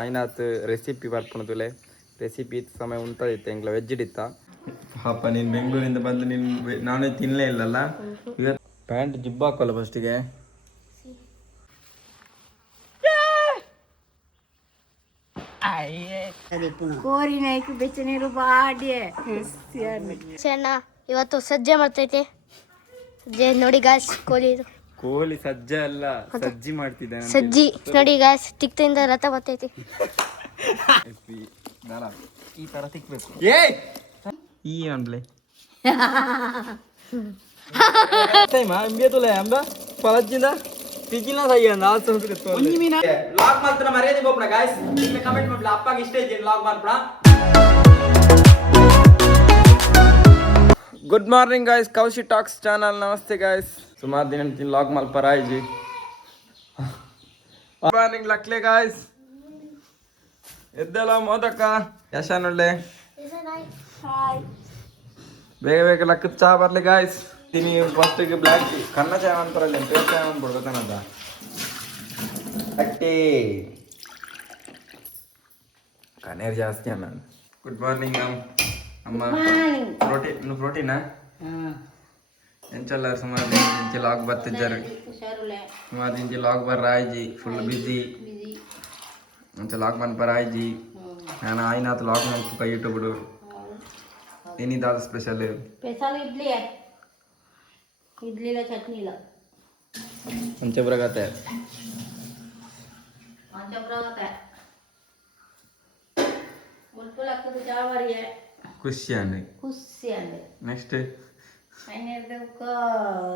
అయినాత్ recipe ಬರ್ಪಣದುಲೆ recipe ಇತ್ತು ಸಮಯ ಉಂಟದಿತ್ತು ಎಂಗ್ಲ veg ಇಡಿತ್ತ ಪಾಪ ನೀನು ಬೆಂಗಳೂರಿಂದ ಬಂದು ನೀನು ನಾನ್ ವೆಜ್ ತಿನ್ನಲೇ ಇಲ್ಲಲ್ಲ ಇವತ್ತು ಪ್ಯಾಂಟ್ ಜಿಬ್ಬ ಹಾಕೋಲ್ಲ ಫಸ್ಟಿಗೆ ಕೋರಿನಾಯ್ಕು ಬೆಚ್ಚನೀರು ಬಾಡಿ ಚೆನ್ನ ಇವತ್ತು ಸಜ್ಜೆ ಮಾಡ್ತೈತೆ ಸಜ್ಜೆ ನೋಡಿ ಗಾಯ್ಸ್ ಕೋಳಿ ಸಜ್ಜೆ ಅಲ್ಲ ಸಜ್ಜಿ ಮಾಡ್ತಿದ್ದಾನೆ ಸಜ್ಜಿ ನೋಡಿ ಗಾಯ್ಸ್ ತಿಕ್ತಿಂದ ರಥ ಬರ್ತೈತಿ ಈ ತರ ತಿಕ್ಬೇಕು ಈ ಅನ್ಲೆ ಅಂಬೆ ಅಂಬ ಪಲಜ್ಜಿಂದ ತಿಜಿನ ಸೈಯಂದ ಲಾಗ್ ಮಾತ್ರ ಮರ್ಯಾದೆ ಬೋಪಣ ಗಾಯ್ಸ್ ಕಮೆಂಟ್ ಮಾಡ್ಲ ಅಪ್ಪಗೆ ಇಷ್ಟ ಇದ್ದೀನಿ ಲಾಗ್ ಮಾಡ್ಬಿಡ good morning guys Kaushi talks channel ನಮಸ್ತೆ ಗಾಯ್ಸ್ ಸುಮಾರು ದಿನ ಲಾಗ್ ಮಲ್ಪರ ಆಯ್ಜಿ ಗುಡ್ ಮಾರ್ನಿಂಗ್ ಲಕ್ಲೆ ಗಾಯ್ಸ್ ಎದ್ದಲ್ಲ ಮೋದಕ್ಕ ಯಶಾನೊಳ್ಳೆ ಬೇಗ ಬೇಗ ಲಕ್ಕದ ಚಹಾ ಬರ್ಲಿ ಗಾಯ್ಸ್ ತಿನಿ ಫಸ್ಟಿಗೆ ಬ್ಲ್ಯಾಕ್ ಟೀ ಕಣ್ಣ ಚಹಾ ಅಂತಾರಲ್ಲ ಪೇಸ್ಟ್ ಚಹಾ ಅಂದ್ಬಿಡ್ಬೇಕನ್ನದ ಅಟ್ಟಿ ಕಣ್ಣೀರು ಜಾಸ್ತಿ ಅನ್ನ ಗುಡ್ ಮಾರ್ನಿಂಗ್ ಅಮ್ಮ ಪ್ರೋಟೀನಾ ಎಂಚಲ್ಲ ಸುಮಾರು ದಿನ ಲಾಗ್ ಬರ್ತಿದ್ದಾರೆ ಸುಮಾರು ದಿನ ಲಾಗ್ ಬರ್ ಆಯ್ಜಿ ಫುಲ್ ಬಿಸಿ ಅಂಚ ಲಾಗ್ ಬಂದ್ ಬರ ಆಯ್ಜಿ ನಾನು ಆಯ್ನಾತು ಲಾಗ್ ಮಾಡ್ತು ಯೂಟ್ಯೂಬ್ ಏನಿದಾದ ಸ್ಪೆಷಲ್ ಇಡ್ಲಿಲ್ಲ ಚಟ್ನಿ ಇಲ್ಲ ಅಂಚಬ್ರಗತ್ತೆ ಖುಷಿ ಅಂడి ನೆಕ್ಸ್ಟ್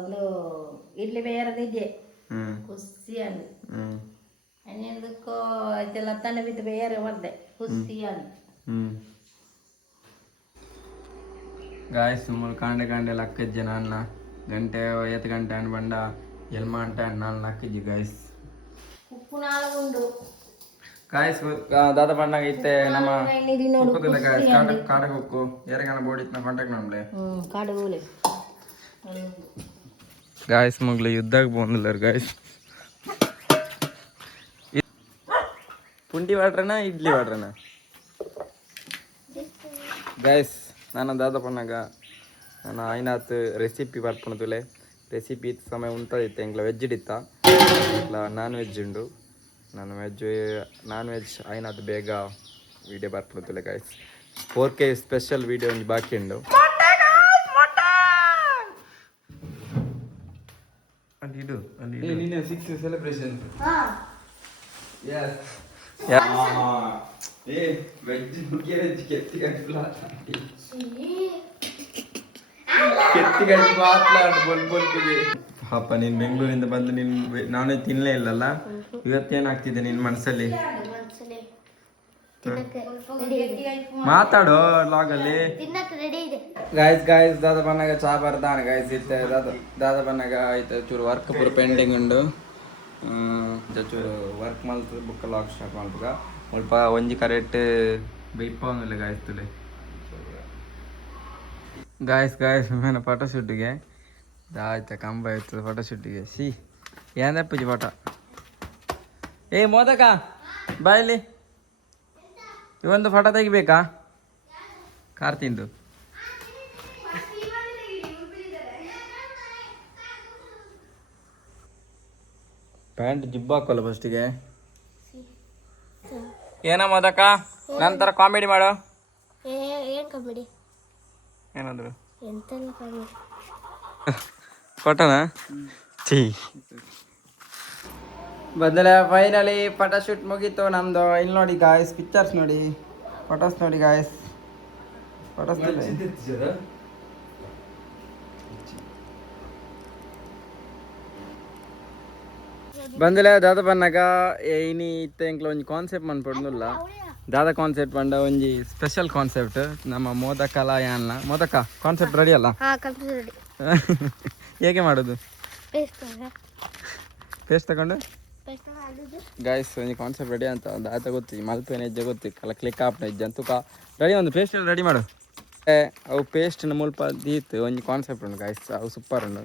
ಒಂದು ಇಡ್ಲಿ ಬೇಯರದಿದ್ದೆ ಖುಷಿ ಅಂడి ಅನ್ನದಕ್ಕೂ ಇದೆಲ್ಲ ತನ್ನ ಬಿದ್ದು ಬೇರೆ ಮಾಡ್ದೆ ಖುಷಿ ಅಂడి ಗಾಯ್ಸ್ ಕಾಂಡೆ ಕಾಂಡೆ ಲಕ್ಕಜ್ಜೆ ನನ್ನ ಗಂಟೆ 5 ಗಂಟೆ ಅನ್ ಬಂಡ ಎಲ್ಮ ಅಂಟ ನಾನು ಲಕ್ಕಜ್ಜಿ ಗಾಯ್ಸ್ ಉಪ್ಪು ನಾಲ್ಗುಂಡು ಗಾಯ್ಸ್ ದಾದ ಬಣ್ಣಾಗ ಐತೆ ನಮ್ಮ ಉಕ್ಕುದಿಲ್ಲ ಗಾಯ್ಸ್ ಕಾಡಗ ಉಕ್ಕು ಯಾರಿಗಾನ ಬೋಡಿತ್ನ ಕಾಂಟ್ಯಾಕ್ಟ್ ಮಾಡ್ಲೆ ಕಾಡಗೋಲೆ ಗಾಯ್ಸ್ ಮಗ್ಲು ಯುದ್ಧಾಗ ಬಂದಿಲ್ಲ ಗಾಯ್ಸ್ ಪುಂಡಿ ವಾಟ್ರನ ಇಡ್ಲಿ ವಾಟ್ರನ ಗಾಯ್ಸ್ ನಾನು ದಾದ ಬಣ್ಣಾಗ ನಾನು ಆಯ್ನಾತ್ ರೆಸಿಪಿ ಬರ್ಪಣದುಲೆ ರೆಸಿಪಿ ಇತ್ತು ಸಮಯ ಉಂಟದಿತ್ತು ಎಂಗ್ಲ ವೆಜ್ ಇಡಿತ್ತ ಇಲ್ಲ ನಾನ್ ವೆಜ್ ಉಂಡು ನಾನ್ ವೆಜ್ ಆಯ್ನಾತ್ ಬೇಗ ವಿಡಿಯೋ ಬರ್ಪಣದುಲೆ ಗಾಯ್ಸ್ 4K ಸ್ಪೆಷಲ್ ವಿಡಿಯೋ ಒಂದು ಬಾಕಿ ಉಂಡು ಅಲ್ಲಿ ನಿನ್ನೆ 6th ಸೆಲೆಬ್ರೇಷನ್ ವೆಜ್ ಪಾಪ ನೀನು ಬೆಂಗಳೂರಿಂದ ಬಂದು ನೀನು ನಾನ್ ವೆಜ್ ತಿನ್ನಲೇ ಇಲ್ಲಲ್ಲ ಇವತ್ತೇನಾಗ್ತಿದೆ ನಿನ್ನ ಮನಸ್ಸಲ್ಲಿ ಮಾತಾಡೋ ಲಾಗಲ್ಲಿ ಗಾಯ್ಸ್ ದಾದ ಬನ್ನಾಗ ಚಹಾ ಬರ್ದಾನ ಗಾಯ್ಸ್ ಇತ್ತೆ ದಾದ ಬನ್ನಾಗ ಆಯ್ತು ಚೂರು ವರ್ಕ್ ಪೂರ ಪೆಂಡಿಂಗ್ ಉಂಡು ಚೂರು ವರ್ಕ್ ಮಲ್ತು ಬುಕ್ಕ ಲಾಗ್ ಸ್ಟಾರ್ಟ್ ಮಾಡ್ಬೇಕ ಸ್ವಲ್ಪ ಒಂಜಿ ಕರೆಕ್ಟ್ ಬೈಪಂಗಿಲ್ಲ ಗಾಯ್ಸ್ ತುಲೆ ಗಾಯ್ಸ್ ಮೇನ ಫೋಟೋಶೂಟಿಗೆ ಆಯ್ತಾ ಕಂಬ ಆಯ್ತು ಫೋಟೋಶೂಟಿಗೆ ಏನಪ್ಪಿ ಫೋಟೋ ಮೋದಕ ಬಾಯಲ್ಲಿ ಇವೊಂದು ಫೋಟೋ ತೆಗಿಬೇಕಾ ಕಾರ್ ತಿಂದು ಪ್ಯಾಂಟ್ ಜಿಬ್ಬ ಹಾಕೋಲ್ಲ ಫಸ್ಟಿಗೆ ಏನ ಮೋದಕ ನಂತರ ಕಾಮಿಡಿ ಮಾಡು ಏನ್ ಕಾಮಿಡಿ ಏನಾದ್ರು ಎಂತೆಲ್ಲ ಕಾಮಿಡಿ ಫೋಟೋನಾ ಬದಲ ಫೈನಲಿ ಫೋಟೋ ಶೂಟ್ ಮುಗೀತು ನಮ್ದು ಇಲ್ಲಿ ನೋಡಿ ಗಾಯ್ಸ್ ಪಿಕ್ಚರ್ಸ್ ನೋಡಿ ಫೋಟೋಸ್ ನೋಡಿ ಗಾಯ್ಸ್ ಫೋಟೋಸ್ ಬಂದಿಲ್ಲ ದಾದ ಬನ್ನಾಗ ಇನಿ ಇತ್ತ ಎಂಕ್ಲ ಒಂಜಿ ಕಾನ್ಸೆಪ್ಟ್ ಮನ್ಪಡ್ನುಲ್ಲ ದಾದ ಕಾನ್ಸೆಪ್ಟ್ ಬಂಡ ಒಂಜಿ ಸ್ಪೆಷಲ್ ಕಾನ್ಸೆಪ್ಟ್ ನಮ್ಮ ಮೋದಕಲ ಯಾನ್ಲ ಮೋದಕ ಕಾನ್ಸೆಪ್ಟ್ ರೆಡಿ ಅಲ್ಲ ಹೇಗೆ ಮಾಡೋದು ಪೇಸ್ಟ್ ತಗೊಂಡು ಗಾಯ್ಸ್ ಒಂಜಿ ಕಾನ್ಸೆಪ್ಟ್ ರೆಡಿ ಅಂತ ದಾದ ಗೊತ್ತಿ ಮಲ್ಪೇನ ಹೆಜ್ಜೆ ಗೊತ್ತಿ ಕಲ ಕ್ಲಿಕ್ ಆಪ್ನ ಹೆಜ್ಜೆ ಅಂತೂ ರೆಡಿ ಒಂದು ಪೇಸ್ಟ್ ರೆಡಿ ಮಾಡು ಅವು ಪೇಸ್ಟ್ನ ಮುಲ್ಪ ದೀತು ಒಂಜಿ ಕಾನ್ಸೆಪ್ಟ್ ಉಂಡು ಗಾಯ್ಸ್ ಅವು ಸೂಪರ್ ಉಂಡು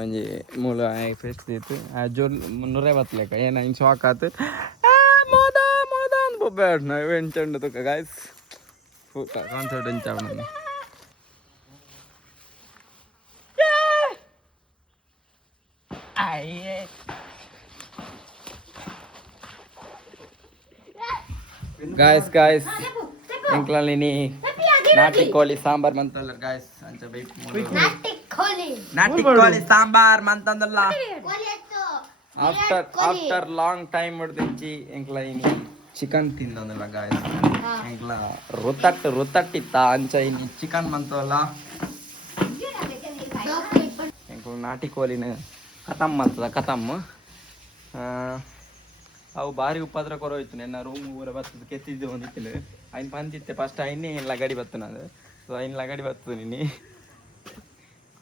ಒಂಜಿ ಮೂಲ ಪೇಸ್ಟ್ ದೀತು ಜೋರ್ 150 ಲೆಕ್ಕ ಏನ ಹಿಂಗೆ ಶಾಕ್ ಆತು ಮೋದ ಮೋದ ಅಂದ್ ಬೇಡ ನಾವು ಎಂಚಂಡು ತುಕ ಗಾಯ್ಸ್ ಕಾನ್ಸರ್ಟ್ ಎಂಚಾವ ನಾನು ಗಾಯ್ಸ್ ಎಂಕ್ಲಲ್ಲಿ ನಾಟಿ ಕೋಳಿ ಸಾಂಬಾರ್ ಮಂತಲ್ಲ ಗಾಯ್ಸ್ ಅಂಚ ಬೈಕ್ ನಾಟಿ ಕೋಳಿ ಸಾಂಬಾರ್ ಮಂತಂದಲ್ಲ ಆಫ್ಟರ್ ಲಾಂಗ್ ಟೈಮ್ ಹೊಡೆದಿಂಚಿ ಎಂಕ್ಲ ಇನಿ ಚಿಕನ್ ತಿಂದಲ್ಲ ಗಾಯ್ಸ್ ಎಂಕ್ಲ ರೊತ್ತಟ್ಟಿತ್ತ ಅಂಚ ಇನಿ ಚಿಕನ್ ಮಂತಲ್ಲ ಎಂಕ್ಲ ನಾಟಿ ಕೋಳಿನ ಕತಮ್ ಮಂತದ ಕತಮ್ ಅವು ಬಾರಿ ಉಪದ್ರ ಕೊರೋಯ್ತು ನನ್ನ ರೂಮ್ ಊರ ಬರ್ತದ ಕೆತ್ತಿದ್ದು ಒಂದಿತ್ತಿಲ್ಲ ಐನ್ ಪಂದಿತ್ತೆ ಫಸ್ಟ್ ಐನೇ ಲಗಡಿ ಬತ್ತು ನಾನು ಸೊ ಐನ್ ಲಗಡಿ ಬರ್ತದೆ ನೀನು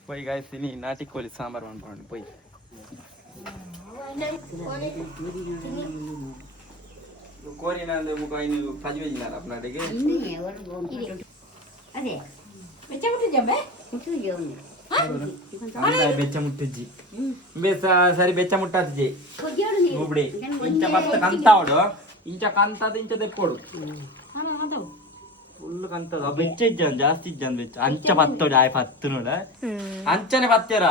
ಪೊಯ್ ಗಾಯ್ತೀನಿ ನಾಟಿ ಕೋಳಿ ಸಾಂಬಾರು ಮಾಡ್ಕೊಂಡು ಪೊಯ್ ಕೋರಿನ ಅಂದ್ರೆ ಮುಖ ಐನು ಪಜ್ವೇಜಿನಾರ ಅಪ್ಪನಾಡಿಗೆ ಬೆಚ್ಚ ಮುಟ್ಟಜ್ಜಿ ಸರಿ ಬೆಚ್ಚ ಮುಟ್ಟಜ್ಜಿ ನೋಬ್ಡಿ ಇಂಚ ಬತ್ತ ಕಂತಾವಡು ಇಂಚ ಕಂತದ ಇಂಚ ತೆಪ್ಪೋಡು ಫುಲ್ ಕಂತದ ಬೆಚ್ಚ ಇಜ್ಜನ್ ಜಾಸ್ತಿ ಇಜ್ಜನ್ ಬೆಚ್ಚ ಅಂಚ ಬತ್ತೋಡಿ ಆಯ್ ಪತ್ತು ನೋಡ ಅಂಚನೆ ಬತ್ತೇರ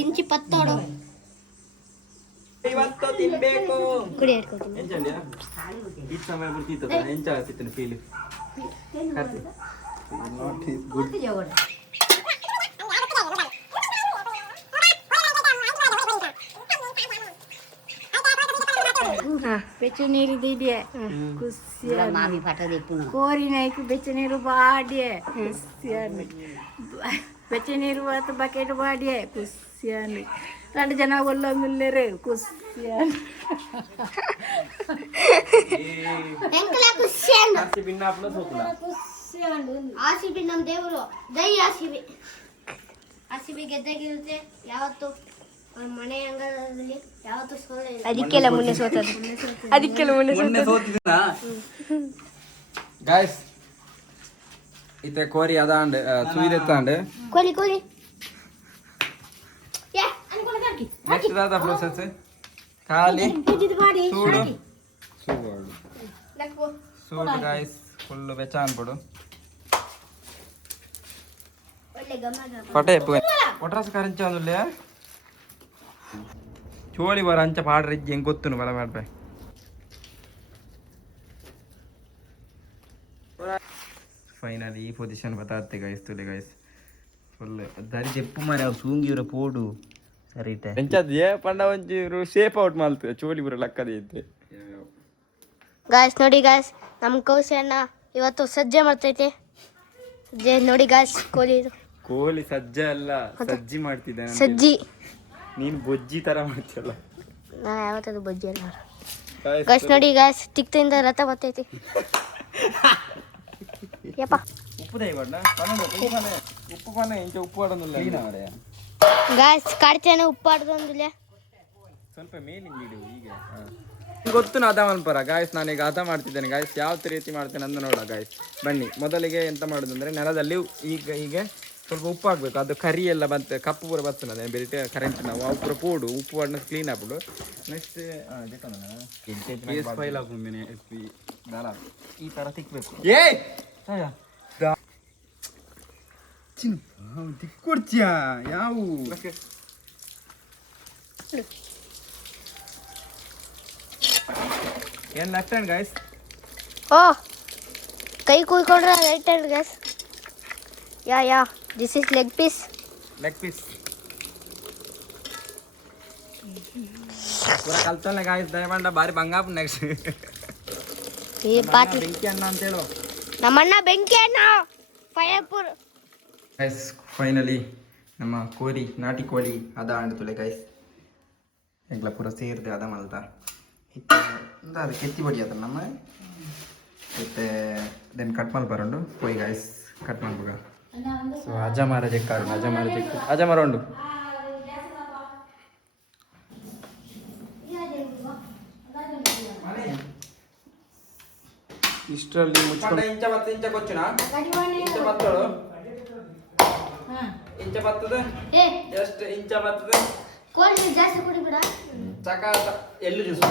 ಇಂಚಿ ಪತ್ತೋಡು ಇವತ್ತು ತಿನ್ಬೇಕು ಎಂಚಂಡಿ ಈ ಸಮಯ ಬಿಡ್ತಿತ್ತದ ಎಂಚ ಆಗ್ತಿತ್ತು ಫೀಲ್ ನಾಟ್ ಈಸ್ ಗುಡ್ ಬೆಚ್ಚ ನೀರು ದಿಡಿಯೆ ಮಾವಿ ಫಾಟದ ಕೋರಿ ನಾಯ್ಕು ಬೆಚ್ಚ ನೀರು ಬಾಡಿಯೆ ಖುಷಿಯಾನಿ ಬೆಚ್ಚ ನೀರು ಮತ್ತು ಬಕೆಟ್ ಬಾಡಿಯೆ ಖುಷಿಯಾನಿ 2 ಜನ ಒಲ್ಲೊಂದಿಲ್ಲರೆ ಖುಷಿಯಾನಿ ಆರ್ಸಿಬಿ ನಾಪ್ಲ ಸೋತುಲ ಆರ್ಸಿಬಿ ನಮ್ಮ ದೇವರು ಜೈ ಆರ್ಸಿಬಿ ಆರ್ಸಿಬಿ ಗೆದ್ದಾಗಿರುತ್ತೆ ಯಾವತ್ತು ಮನೆ ಅಂಗಳದಲ್ಲಿ ಯಾವತ್ತು ಸೋಲಿಲ್ಲ ಅದಕ್ಕೆಲ್ಲ ಮುನ್ನೆ ಸೋತದ್ದು ಅದಕ್ಕೆಲ್ಲ ಮುನ್ನೆ ಸೋತಿದ್ದ ಗಾಯ್ಸ್ ಇತ್ತೆ ಕೋರಿ ಅದಾಂಡ್ ಸುಯಿದೆತ್ತಾಂಡ್ ಕೋಲಿ ಕೋಲಿ ನೆಕ್ಸ್ಟ್ ದಾದ ಪ್ರೋಸೆಸ್ ಖಾಲಿ ಸೂಡು ಸೂಡು ಗಾಯ್ಸ್ ಫುಲ್ ಬೆಚ್ಚ ಅನ್ಬಿಡು ಪಟೆ ಒಟ್ರಾಸ ಕರಂಚ ಅಂದುಲ್ಲೆ ಚೋಳಿ ಬರ ಅಂಚ ಪಾಡ್ರಿ ಹೆಂಗ್ ಗೊತ್ತು ಬರ ಮಾಡ್ಬೆ ಫೈನಲಿ ಈ ಪೊಸಿಷನ್ ಬತ್ತಾತ್ತೆ ಗೈಸ್ ತುಲೆ ಗೈಸ್ ಫುಲ್ ದಾರಿ ಜೆಪ್ಪು ಮಾರೆ ಅವು ಸೂಂಗಿವ್ರ ಪೋಡು ಸರಿ ಎಂಚದ್ಯೆ ಪಂಡ ಒಂಚೂರು ಶೇಪ್ ಔಟ್ ಮಾಡ್ತದೆ ಚೋಳಿ ಬರ ಲಕ್ಕದ ಇದ್ದೆ ಗಾಯ್ಸ್ ನೋಡಿ ಗಾಯ್ಸ್ ನಮ್ಮ ಕೌಶಿ ಅಣ್ಣ ಇವತ್ತು ಸಜ್ಜೆ ಮಾಡ್ತೈತೆ ನೋಡಿ ಗಾಯ್ಸ್ ಕೋಳಿ ಸಜ್ಜೆ ಅಲ್ಲ ಸಜ್ಜಿ ಮಾಡ್ತಿದ್ದೆ ಸಜ್ಜಿ ನೀನ್ ಬೊಜ್ಜಿ ತರ ಮಾಡ್ತಿಯಲ್ಲ ನಾ ಯಾವತ್ತದು ಬಜ್ಜಿ ಅಲ್ಲ ಗಾಯ್ಸ್ ನೋಡಿ ಗಾಯ್ಸ್ ತಿಕ್ತಿಂದ ರಥ ಬರ್ತೈತಿ ಯಪ್ಪ ಉಪ್ಪು ದೈ ಬಣ್ಣ ಉಪ್ಪು ಪಾನ ಇಂಚ ಉಪ್ಪು ಆಡೋದಿಲ್ಲ ಗಾಯ್ಸ್ ಕಾಡ್ತೇನೆ ಉಪ್ಪು ಆಡೋದಿಲ್ಲ ಸ್ವಲ್ಪ ಮೇಲಿಂಗ್ ಬಿಡು ಈಗ ಗೊತ್ತು ನಾ ಅದ ಮಲ್ಪರ ಗಾಯ್ಸ್ ನಾನೀಗ ಅದ ಮಾಡ್ತಿದ್ದೇನೆ ಗಾಯ್ಸ್ ಯಾವ ರೀತಿ ಮಾಡ್ತೇನೆ ಅಂತ ನೋಡ ಗಾಯ್ಸ್ ಬನ್ನಿ ಮೊದಲಿಗೆ ಎಂತ ಮಾಡೋದಂದ್ರೆ ನೆಲದಲ್ಲಿ ಹೀಗೆ ಸ್ವಲ್ಪ ಉಪ್ಪು ಹಾಕ್ಬೇಕು ಅದು ಕರಿ ಎಲ್ಲ ಬಂತು ಕಪ್ಪು ಪೂರ ಬರ್ತದೆ ಬೇರೆ ಕರೆಂಟ್ ನಾವು ಅವು ಪೂರ ಪೋಡು ಉಪ್ಪು ಬಣ್ಣ ಕ್ಲೀನ್ ಆಗ್ಬಿಡು ನೆಕ್ಸ್ಟ್ ಈ ಥರ ತಿಕ್ಬೇಕು ತಿಕ್ಕೊಡ್ತೀಯ ಯಾವ ಏನು ಲೆಫ್ಟ್ ಹ್ಯಾಂಡ್ ಗಾಯ್ಸ್ ಓ ಕೈ ಕೂತ್ಕೊಂಡ್ರೆ right hand guys yeah this is leg piece ಪೂರ ಕಲ್ತಲ್ಲ ಗಾಯ್ಸ್ ದಯಮಾಡ ಬಾರಿ ಬಂಗಾಪ ನೆಕ್ಸ್ಟ್ ಬೆಂಕಿ ಅಣ್ಣ ಅಂತ ಹೇಳು ನಮ್ಮಣ್ಣ ಬೆಂಕಿ ಅಣ್ಣ ಫೈರ್ಪುರ್ ಗೈಸ್ ಫೈನಲಿ ನಮ್ಮ ಕೋರಿ ನಾಟಿ ಕೋಳಿ ಅದ ಆಂಡ್ತುಲೆ ಗೈಸ್ ಎಂಗ್ಲ ಪೂರ ಸೇರಿದೆ ಅದ ಮಲ್ತ ಅದು ಕೆತ್ತಿ ಬಡಿ ಅದ ನಮ್ಮ ಮತ್ತೆ ದೆನ್ ಕಟ್ ಮಾಡಿ ಬರೋಂಡು ಪೋಯ್ ಗೈಸ್ ಕಟ್ ಮಾಡ್ಬೇಕ ಸೊ ಅಜಮಾರ ಜೆಕ್ಕಾರು ಅಜಮಾರ ಉಂಡು ಇಷ್ಟರಲ್ಲಿ ಮುಚ್ಕೊಂಡು ಇಂಚ ಕೊಚ್ಚುನಾ ಇಂಚ ಬತ್ತಳು ಇಂಚ ಬರ್ತದೆ ಎಷ್ಟು ಇಂಚ ಬರ್ತದೆ ಚಕ ಎಲ್ಲಿ ಜ್ಯೂಸ್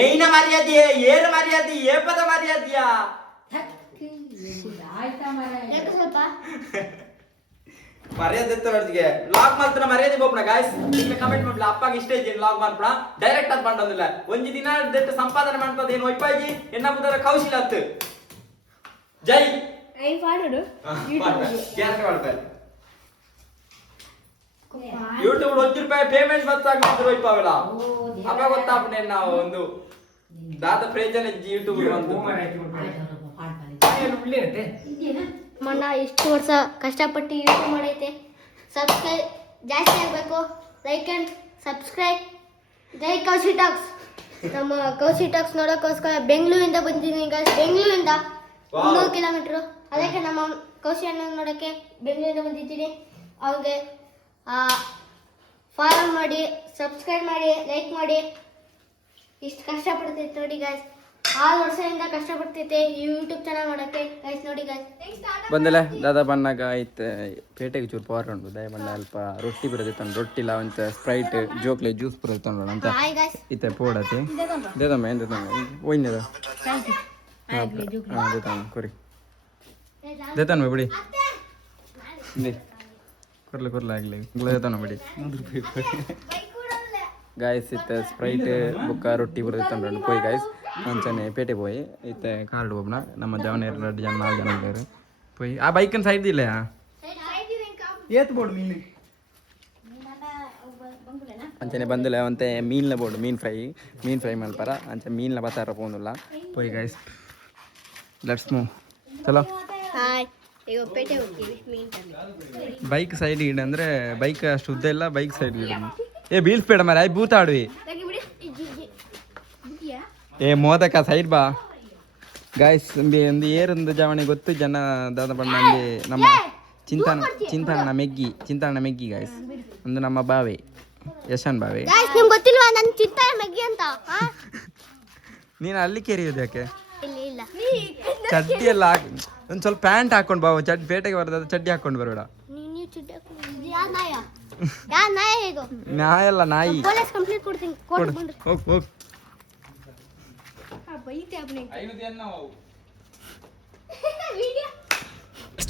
ಏನ ಮರ್ಯಾದೆ ಏನ ಮರ್ಯಾದೆ ಏಪದ ಮರ್ಯಾದೆಯಾ ಸ್ವಲ್ಪ ಮರ್ಯಾದೆ ಎತ್ತವರ್ದಿಗೆ ಲಾಗ್ ಮಾಡ್ತಾನ ಮರ್ಯಾದೆ ಬೋಪಣ ಗಾಯ್ಸ್ ನಿಮಗೆ ಕಮೆಂಟ್ ಮಾಡ್ಲ ಅಪ್ಪಗೆ ಇಷ್ಟ ಇದ್ದೀನಿ ಲಾಗ್ ಮಾಡ್ಪಣ ಡೈರೆಕ್ಟ್ ಅದು ಮಾಡೋದಿಲ್ಲ ಒಂಜಿ ದಿನ ದೆಟ್ಟು ಸಂಪಾದನೆ ಮಾಡ್ತದ ಏನು ಒಯ್ಪಾಗಿ ಎನ್ನ ಬುದರ ಕೌಶಲ ಅತ್ತು ಜೈ ಐ ಪಾಡೋಡು ಗ್ಯಾರಂಟಿ ಮಾಡ್ತಾರೆ ಯೂಟ್ಯೂಬ್ ₹1 ಪೇಮೆಂಟ್ ಬರ್ತಾಗ ಒಯ್ಪಾವಲ್ಲ ಅಪ್ಪ ಗೊತ್ತಾಪನೆ ನಾವು ಒಂದು ದಾದ ಪ್ರಯೋಜನ ಯೂಟ್ಯೂಬ್ ಒಂದು ಮಣ್ಣ ಇಷ್ಟು ವರ್ಷ ಕಷ್ಟಪಟ್ಟು ಯೂಟ್ಯೂಬ್ ಮಾಡೈತೆ ಸಬ್ಸ್ಕ್ರೈಬ್ ಜಾಸ್ತಿ ಆಗಬೇಕು like and subscribe Jai Cauchy talks ನಮ್ಮ ಕೌಶಿ ಟಾಕ್ಸ್ ನೋಡೋಕ್ಕೋಸ್ಕರ ಬೆಂಗಳೂರಿಂದ ಬಂದಿದ್ದೀನಿ ಗೈಸ್ ಬೆಂಗಳೂರಿಂದ 300 ಕಿಲೋಮೀಟ್ರು ಅದಕ್ಕೆ ನಮ್ಮ ಕೌಶಿ ಅಣ್ಣ ನೋಡೋಕ್ಕೆ ಬೆಂಗಳೂರಿಂದ ಬಂದಿದ್ದೀನಿ ಅವ್ರಿಗೆ ಫಾಲೋ ಮಾಡಿ ಸಬ್ಸ್ಕ್ರೈಬ್ ಮಾಡಿ ಲೈಕ್ ಮಾಡಿ ಇಷ್ಟು ಕಷ್ಟಪಡ್ತೈತೆ ನೋಡಿ ಗೈಸ್ 6 ವರ್ಷದಿಂದ ಕಷ್ಟಪಡ್ತೈತೆ ಯೂಟ್ಯೂಬ್ ಚಾನಲ್ ಮಾಡೋಕ್ಕೆ ಗೈಸ್ ನೋಡಿ ಗೈಸ್ ಬಂದಲ್ಲ ದಾದಾ ಬನ್ನಾಗ ಐತೆ ಪೇಟೆಗೆ ಚೂರು ಪವರ್ ಉಂಟು ದಯಮಂಡ ಅಲ್ಪ ರೊಟ್ಟಿ ಬರೋದಿತ್ತು ರೊಟ್ಟಿಲ್ಲ ಅಂತ ಸ್ಪ್ರೈಟ್ ಜೋಕ್ಲೆ ಜ್ಯೂಸ್ ಬರೋದಿತ್ತು ಅಂತ ಹಾಯ್ ಗೈಸ್ ಇತ್ತೆ ಪೋಡತಿ ದೇದಮ್ಮ ಏನು ದೇದಮ್ಮ ಒಯ್ನದ ಹಾಂ ದೇತಾನ ಕೊರಿ ದೇತಾನ ಬಿಡಿ ಇಲ್ಲಿ ಕೊರ್ಲ ಆಗಲಿ ದೇತಾನ ಬಿಡಿ ಗಾಯಸ್ ಇತ್ತೆ ಸ್ಪ್ರೈಟ್ ಬುಕ್ಕ ರೊಟ್ಟಿ ಬರೋದಿತ್ತು ಪೋಯ್ ಗಾಯಸ್ ಅಂಚನೆ ಪೇಟೆ పోయి అయితే కార్డు పోపున ನಮ್ಮ ಜವನೇರು 2 ಜನ 4 ಜನ ಇದ್ದಾರೆ పోయి ಆ ಬೈಕನ್ ಸೈಡ್ ಇಲ್ಲ ಏತ್ ಬೋರ್ಡ್ ಮೀನು ಅಂಚನೆ ಬಂದಿಲ್ಲ ಅಂತೆ ಮೀನ್ಲ ಬೋರ್ಡ್ ಮೀನ್ ಫ್ರೈ ಮಲ್ಪರ ಅಂಚೆ ಮೀನ್ಲ ಬತ್ತಾರ ಪೋನುಲ್ಲ పోయి ಗೈಸ್ ಲೆಟ್ಸ್ ಮೂವ್ ಚಲೋ ಹಾಯ್ ಈಗ ಪೇಟೆ ಹೋಗ್ತೀವಿ ಮೀನ್ ತರಲಿಕ್ಕೆ ಬೈಕ್ ಸೈಡ್ ಇಡ ಅಂದ್ರೆ ಬೈಕ್ ಅಷ್ಟು ಉದ್ದ ಇಲ್ಲ ಬೈಕ್ ಸೈಡ್ ಇಡ ಏ ಬೀಳ್ಸ್ಬೇಡ ಮಾರ ಆಯ್ ಬೂತಾಡ್ವಿ ಏ ಮೋದಕ ಸೈಡ್ ಬಾ ಗಾಯ್ಸ್ ಒಂದು ಏರೊಂದು ಜವಣಿ ಗೊತ್ತು ಜನ ದಾದ ಬಣ್ಣಲ್ಲಿ ನಮ್ಮ ಚಿಂತಾನ ಮೆಗ್ಗಿ ಗಾಯ್ಸ್ ಒಂದು ನಮ್ಮ ಬಾವೆ ಯಶನ್ ಬಾವೆ ಗೈಸ್ ನಿಮ್ಗೆ ಗೊತ್ತಿಲ್ವಾ ನನ್ನ ಚಿಂತಾನ ಮೆಗ್ಗಿ ಅಂತ ನೀನು ಅಲ್ಲಿ ಕೆರಿಯೋದು ಯಾಕೆ ಇಲ್ಲ ಇಲ್ಲ ಚಡ್ಡಿ ಎಲ್ಲ ಒಂದು ಸ್ವಲ್ಪ ಪ್ಯಾಂಟ್ ಹಾಕೊಂಡು ಬಾವು ಚಡ್ಡಿ ಪೇಟೆಗೆ ಬರೋದಾದ್ರೆ ಚಡ್ಡಿ ಹಾಕೊಂಡು ಬರೋಡ ನೀವು ಚಡ್ಡಿ ಹಾಕೊಂಡು ಯಾ ನಾಯ ಇದು ನಾಯಿ ಅಲ್ಲ ನಾಯಿ ಪೊಲೀಸ್ ಕಂಪ್ಲೇಂಟ್ ಕೊಡ್ತೀನಿ ಕೋರ್ಟ್ ಬಂದ್ರೆ ಹೋಗ್ ಬೈತೆ ಅಪ್ನೆ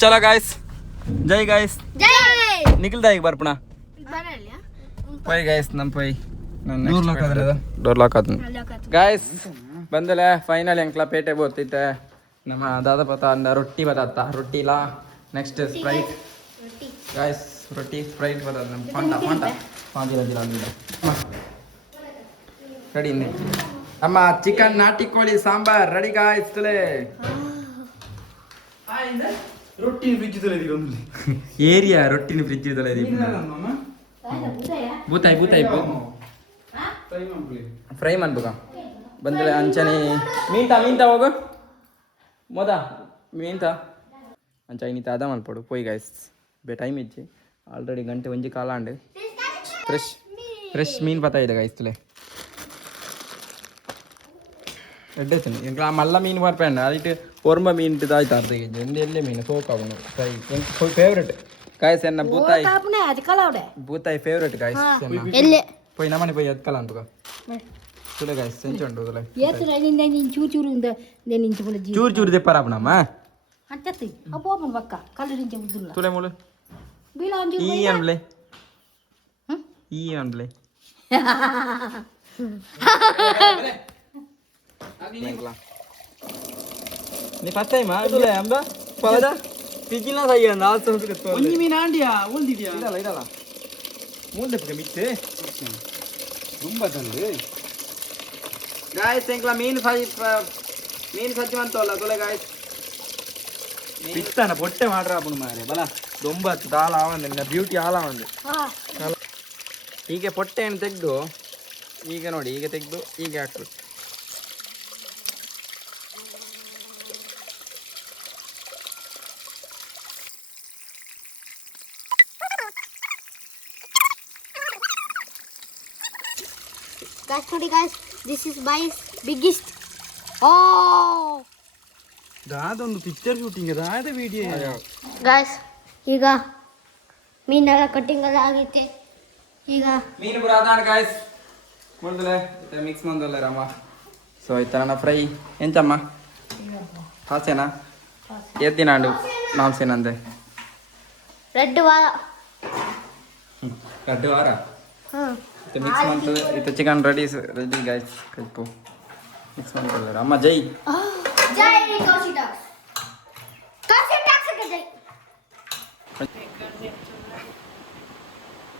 ಚಲೋ ಗಾಯ್ಸ್ ಜೈ ಗಾಯ್ಸ್ ಜೈ ನಿಖಿಲ್ ದಾಯಿಗೆ ಬರ್ಪಣ ಬರಲ್ಲ ಪೈ ಗಾಯ್ಸ್ ನಮ್ಮ ಪೈ ಡೋರ್ ಲಾಕ್ ಆತ ಗಾಯ್ಸ್ ಬಂದಲೆ ಫೈನಲ್ ಎಂಕ್ಲ ಪೇಟೆ ಬೋರ್ತಿತ್ತೆ ನಮ್ಮ ದಾದ ಪತ ಅಂದ ರೊಟ್ಟಿ ಬದತ್ತ ರೊಟ್ಟಿ ಇಲ್ಲ ನೆಕ್ಸ್ಟ್ ಸ್ಪ್ರೈಟ್ ಗಾಯ್ಸ್ ರೊಟ್ಟಿ ಸ್ಪ್ರೈಟ್ ಬದತ್ತ ನಮ್ಮ ಪಾಂಡ ರೆಡಿ ನಮ್ಮ ಚಿಕನ್ ನಾಟಿ ಕೋಳಿ ಸಾಂಬಾರ್ ರೆಡಿ ಗಾಯ್ಸ್ ತಲೆ ರೊಟ್ಟಿ ಫ್ರಿಜ್ ತಲೆ ಏರಿಯಾ ರೊಟ್ಟಿನ ಫ್ರಿಜ್ ತಲೆ ಬೂತಾಯಿ ಫ್ರೈ ಮಾಡ್ಬೇಕ ಬಂದ್ರೆ ಅಂಚನೆ ಮೀನ್ತಾ ಹೋಗು ಮೀನ್ತಾ ಅಂಚ ಇನ್ನಿತ ಅದ ಮಲ್ಪಡು ಪೋಯ್ ಗಾಯ್ಸ್ ಟೈಮ್ ಇಚ್ಚಿ ಆಲ್ರೆಡಿ ಗಂಟೆ ಒಂಜಿ ಕಾಲ ಅಂಡು ಫ್ರೆಶ್ ಮೀನು ಬತ್ತಾ ಇದೆ ಗಾಯ್ಸ್ ತಲೆ ಎಡ್ಡೆತೀನಿ ఇంకా మళ్ళీ మీన్ పడిపోయండి అది కొరమ మీన్ తాగుతారు ఎల్లే మీన్ సోకావును ఫ్రై ఫేవరెట్ గాయస్ ఎన్న బూతాయి బూతాయి ఫేవరెట్ గాయస్ ಎಲ್ಲೆ పోయి నమని పోయి ఎత్కల అంటుగా చూడే గాయస్ సెంచండు వదలే చూరు చూరు తెప్పారాపనమ్మ చూడే మూలు ఈ అన్లే ನೀ ಫಸ್ಟ್ ಟೈಮ್ ಆಗಿಲ್ಲ ಅಂಬ ಪದ ಪಿಜಿನ ಸೈಯಂದ ಆಲ್ಸೋ ಒಂಜಿ ಮೀನು ಆಂಡಿಯಾ ಓಲ್ದಿದ್ಯಾ ಇದಲ್ಲ ಮೂಲೆ ಪಕ್ಕ ಮಿತ್ತೆ ತುಂಬಾ ತಂದು ಗಾಯ್ಸ್ ಎಂಕ್ಲ ಮೀನು ಸಜ್ಜಿ ಮಂತವಲ್ಲ ತೊಲೆ ಗಾಯ್ಸ್ ಬಿತ್ತಾನ ಪೊಟ್ಟೆ ಮಾಡ್ರ ಅಪ್ಪನ ಮಾರೆ ಬಲ ದೊಂಬತ್ತು ದಾಲ ಆವಂದ ಬ್ಯೂಟಿ ಹಾಲ ಆವಂದು ಹೀಗೆ ಪೊಟ್ಟೆಯನ್ನು ತೆಗೆದು ಈಗ ನೋಡಿ ಈಗ ತೆಗೆದು ಹೀಗೆ ಹಾಕ್ಬೇಕು guys ನೋಡಿ guys this is my biggest oh ದಾದೊಂದು ಪಿಕ್ಚರ್ ಶೂಟಿಂಗ್ ದಾದ ವಿಡಿಯೋ guys ಈಗ ಮೀನೆಲ್ಲ ಕಟ್ಟಿಂಗ್ ಎಲ್ಲ ಆಗೈತೆ ಈಗ ಮೀನು ಪೂರ ಆದಾಣ ಗಾಯ್ಸ್ ಮುಳ್ದಲೆ ಮಿಕ್ಸ್ ಮಂದಲ್ಲ ರಮ್ಮ ಸೊ ಇತ್ತ ಫ್ರೈ ಎಂಚಮ್ಮ ಹಾಸೇನಾ ಎದ್ದಿನಾಂಡು ಮಾಂಸೇನಂದೆ ರೆಡ್ ವಾರ ಕಡ್ಡು ವಾರ ಹಾಂ ಮಿಕ್ಸ್ ಮಾಡ್ತದೆ ಇತ್ತ ಚಿಕನ್ ರೆಡಿ ಗಾಯ್ಸ್ ಕಲ್ಪು ಮಿಕ್ಸ್ ಮಾಡ್ತಾರೆ ಅಮ್ಮ ಜೈ ಜೈ ಕೌಶಿ ಟಾಕ್ಸ್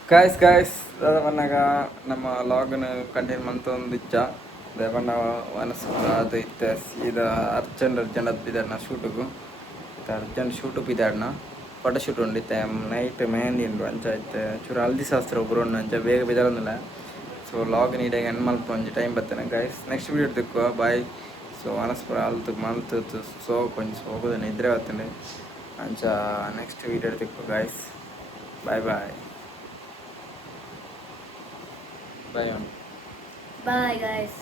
ಜೈ ಗಾಯ್ಸ್ ಅದ ಬಂದಾಗ ನಮ್ಮ ಲಾಗ್ನ ಕಂಟಿನ್ಯೂ ಮಂತ್ ಒಂದು ಇಚ್ಚ ಅದೇ ಬಣ್ಣ ಅದು ಇತ್ತೆ ಸೀದಾ ಅರ್ಜೆಂಟ್ ಹತ್ತಿದ್ದಾಡ್ನ ಶೂಟಿಗೂ ಅರ್ಜೆಂಟ್ ಶೂಟು ಬಿದ್ದಾಡ್ನ ಫೋಟೋ ಶೂಟ್ ಉಂಡಿತ್ತೆ ನೈಟ್ ಮೆಹಂದಿ ಉಂಡು ಅಂಚ ಐತೆ ಚೂರು ಹಲ್ದಿ ಶಾಸ್ತ್ರ ಒಬ್ಬರು ಉಂಡು ಅಂಚ ಬೇಗ ಬಿದ್ದಾಡೋದಿಲ್ಲ ಸೊ ಲಾಗ್ ನೀಟಾಗಿ ಎಂಡ್ ಮಲ್ಪ ಒಂಜಿ ಟೈಮ್ ಬರ್ತೇನೆ ಗಾಯ್ಸ್ ನೆಕ್ಸ್ಟ್ ವೀಡಿಯೋ ತಿಕ್ಕುವ ಬಾಯ್ ಸೊ ಅನಸ್ಪುರ ಅಲ್ತು ಮಲ್ತು ಕೊಂಚ ಹೋಗೋದು ನಿದ್ರೆ ಬರ್ತೇನೆ ಅಂಚ ನೆಕ್ಸ್ಟ್ ವೀಡಿಯೋ ತಿಕ್ಕು ಗಾಯ್ಸ್ ಬಾಯ್ ಬಾಯ್ ಬಾಯ್ ಬಾಯ್ ಗಾಯ್ಸ್